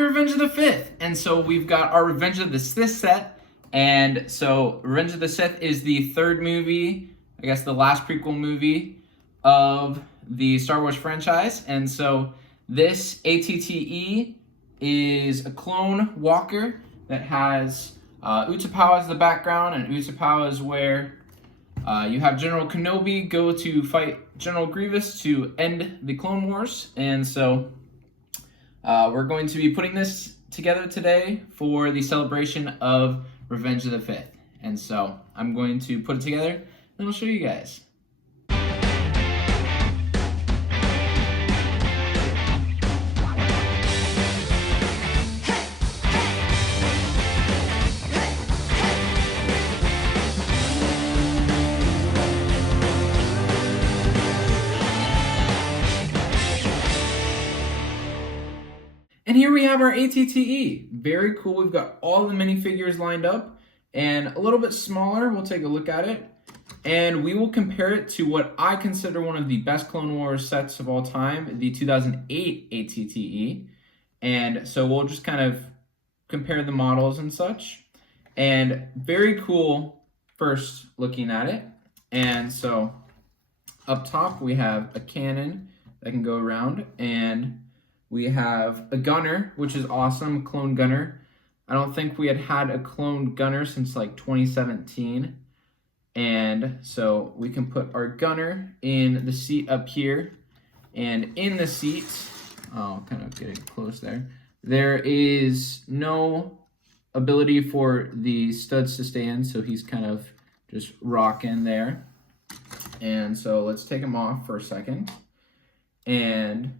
Happy Revenge of the Fifth! And so we've got our Revenge of the Sith set. And so Revenge of the Sith is the third movie, I guess the last prequel movie of the Star Wars franchise. And so this ATTE is a clone walker that has Utapau as the background, and Utapau is where you have General Kenobi go to fight General Grievous to end the Clone Wars. And so we're going to be putting this together today for the celebration of Revenge of the Fifth. And so I'm going to put it together and I'll show you guys. And here we have our ATTE. Very cool. We've got all the minifigures lined up and a little bit smaller. We'll take a look at it and we will compare it to what I consider one of the best Clone Wars sets of all time, the 2008 ATTE. And so we'll just kind of compare the models and such. And very cool first looking at it. And so up top we have a cannon that can go around, and we have a gunner, which is awesome, a clone gunner. I don't think we had a clone gunner since like 2017. And so we can put our gunner in the seat up here. And in the seat, I'll kind of get it close there. There is no ability for the studs to stay in, so he's kind of just rocking there. And so let's take him off for a second. And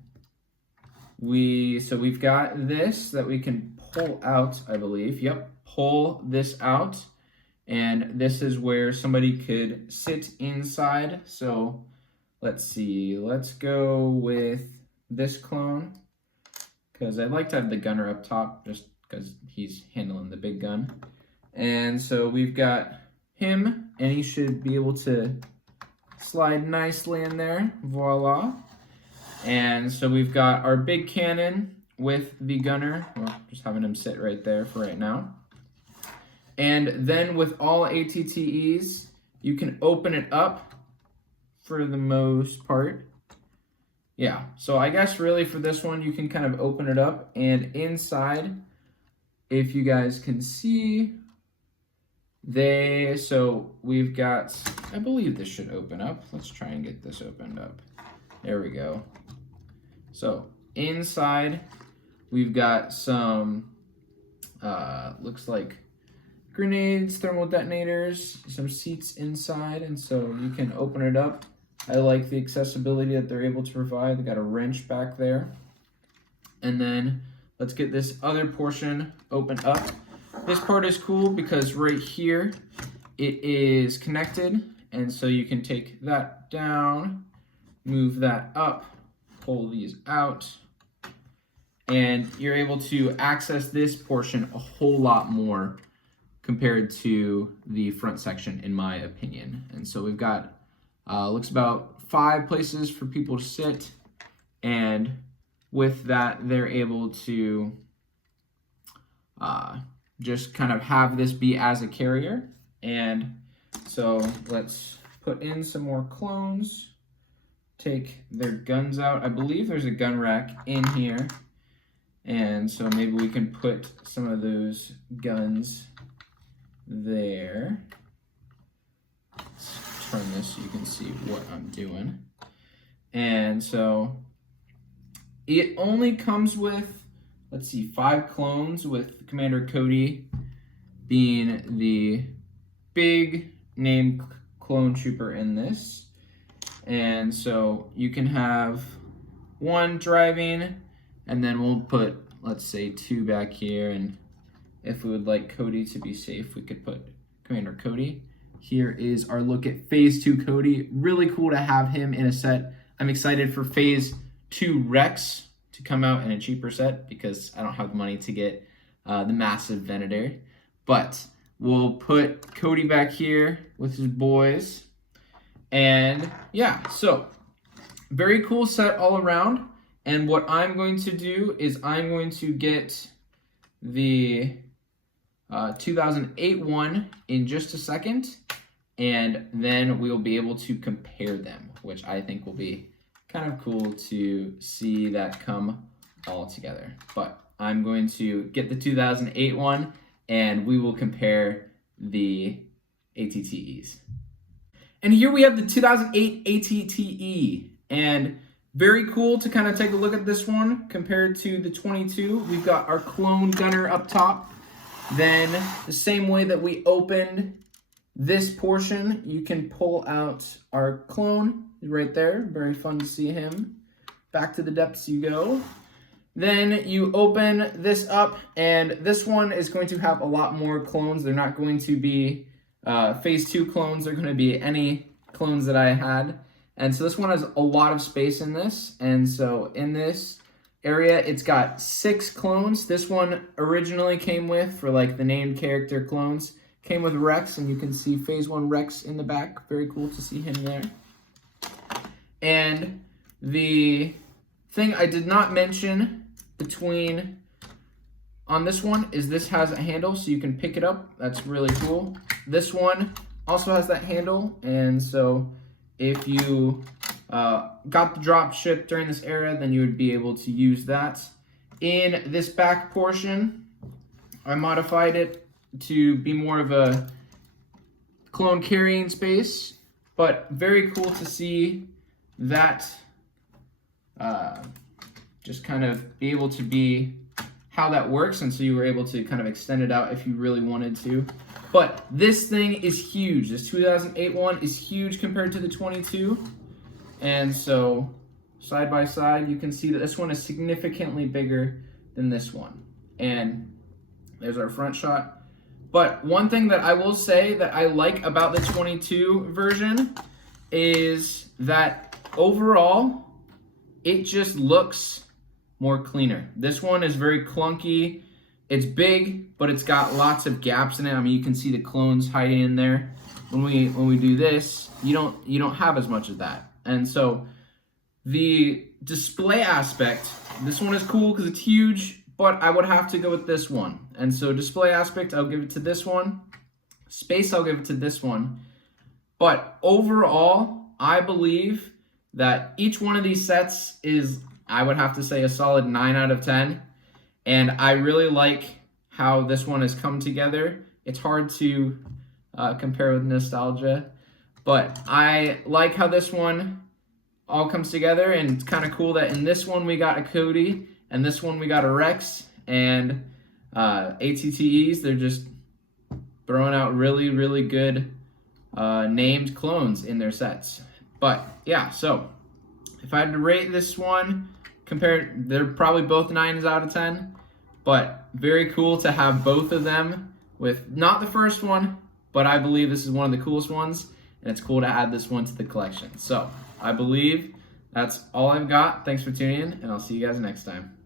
we've got this that we can pull out, I believe. Yep, pull this out. And this is where somebody could sit inside. So let's see, let's go with this clone, because I'd like to have the gunner up top just because he's handling the big gun. And so we've got him, and he should be able to slide nicely in there. Voila. And so we've got our big cannon with the gunner. Well, just having him sit right there for right now. And then with all ATTEs, you can open it up for the most part. Yeah, so I guess really for this one, you can kind of open it up. And inside, if you guys can see, so we've got, I believe this should open up. Let's try and get this opened up. There we go. So inside, we've got some, looks like grenades, thermal detonators, some seats inside, and so you can open it up. I like the accessibility that they're able to provide. They got a wrench back there. And then let's get this other portion opened up. This part is cool because right here, it is connected, and so you can take that down, move that up, pull these out, and you're able to access this portion a whole lot more compared to the front section, in my opinion. And so we've got, looks about 5 places for people to sit, and with that, they're able to just kind of have this be as a carrier. And so let's put in some more clones. Take their guns out. I believe there's a gun rack in here, and so maybe we can put some of those guns there. Let's turn this so you can see what I'm doing. And so it only comes with, let's see, 5 clones, with Commander Cody being the big name clone trooper in this. And so you can have 1 driving, and then we'll put, let's say, 2 back here. And if we would like Cody to be safe, we could put Commander Cody. Here is our look at Phase 2 Cody. Really cool to have him in a set. I'm excited for Phase 2 Rex to come out in a cheaper set because I don't have the money to get the massive Venator. But we'll put Cody back here with his boys. And yeah, so very cool set all around. And what I'm going to do is I'm going to get the 2008 one in just a second, and then we'll be able to compare them, which I think will be kind of cool to see that come all together. But I'm going to get the 2008 one, and we will compare the ATTEs. And here we have the 2008 ATTE, and very cool to kind of take a look at this one compared to the 22. We've got our clone gunner up top. Then the same way that we opened this portion, you can pull out our clone right there. Very fun to see him. Back to the depths you go. Then you open this up, and this one is going to have a lot more clones. They're not going to be phase 2 clones. They're going to be any clones that I had. And so this one has a lot of space in this. And so in this area, it's got 6 clones. This one originally came with, for like the named character clones, came with Rex, and you can see phase 1 Rex in the back. Very cool to see him there. And the thing I did not mention on this one is this has a handle, so you can pick it up. That's really cool. This one also has that handle, and so if you got the drop ship during this era, then you would be able to use that. In this back portion, I modified it to be more of a clone carrying space, but very cool to see that just kind of be able to be how that works, and so you were able to kind of extend it out if you really wanted to. But this thing is huge. This 2008 one is huge compared to the 22. And so side by side, you can see that this one is significantly bigger than this one. And there's our front shot. But one thing that I will say that I like about the 22 version is that overall, it just looks more cleaner. This one is very clunky. It's big, but it's got lots of gaps in it. I mean, you can see the clones hiding in there. When we do this, you don't have as much of that. And so the display aspect, this one is cool because it's huge, but I would have to go with this one. And so display aspect, I'll give it to this one. Space, I'll give it to this one. But overall, I believe that each one of these sets is, I would have to say, a solid 9 out of 10. And I really like how this one has come together. It's hard to compare with nostalgia, but I like how this one all comes together, and it's kind of cool that in this one we got a Cody, and this one we got a Rex, and ATTEs, they're just throwing out really, really good named clones in their sets. But yeah, so if I had to rate this one, they're probably both 9s out of 10, but very cool to have both of them with not the first one, but I believe this is one of the coolest ones, and it's cool to add this one to the collection. So I believe that's all I've got. Thanks for tuning in, and I'll see you guys next time.